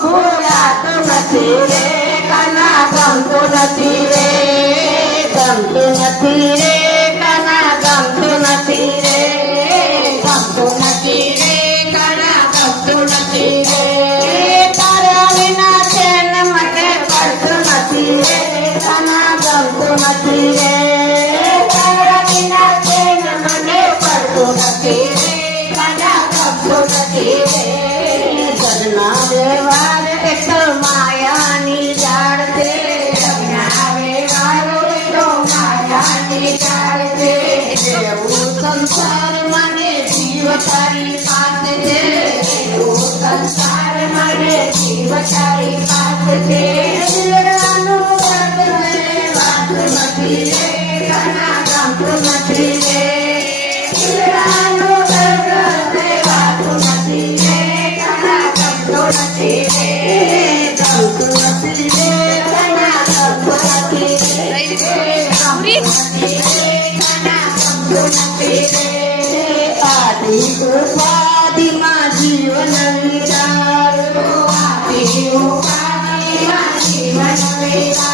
ભૂલાતો નથી રે કાના ગમતું નથી રે ગમતું નથી રે કાના ગમતું નથી રે ગમતું નથી રે કાના ગમતું નથી રે તારા વિના ચેન મને પડતું નથી રે કાના ગમતું નથી રે તારા વિના ચેન મને પડતું નથી રે કાના ગમતું નથી રે ઘરના વ્યવહાર એક માયાની જાળ છે ઘરના વ્યવહારો એક માયાની જાળ છે એવું સંસાર મને જીવ તારી પાસે છે એવું સંસાર મને જીવ તારી પાસે છે દિલડાનું દર્દ મને વાતું નથી રે કાના ગમતું નથી રે દિલડાનું દર્દ મને વાતું નથી રે કાના ગમતું નથી રે ગમતું નથી રે કાના ગમતું નથી રે ગમતું નથી રે કાના ગમતું નથી રે આદિ ઉપાધિમાં જીવન વિચારો આદિ ઉપાધિમાં જીવન વિચારો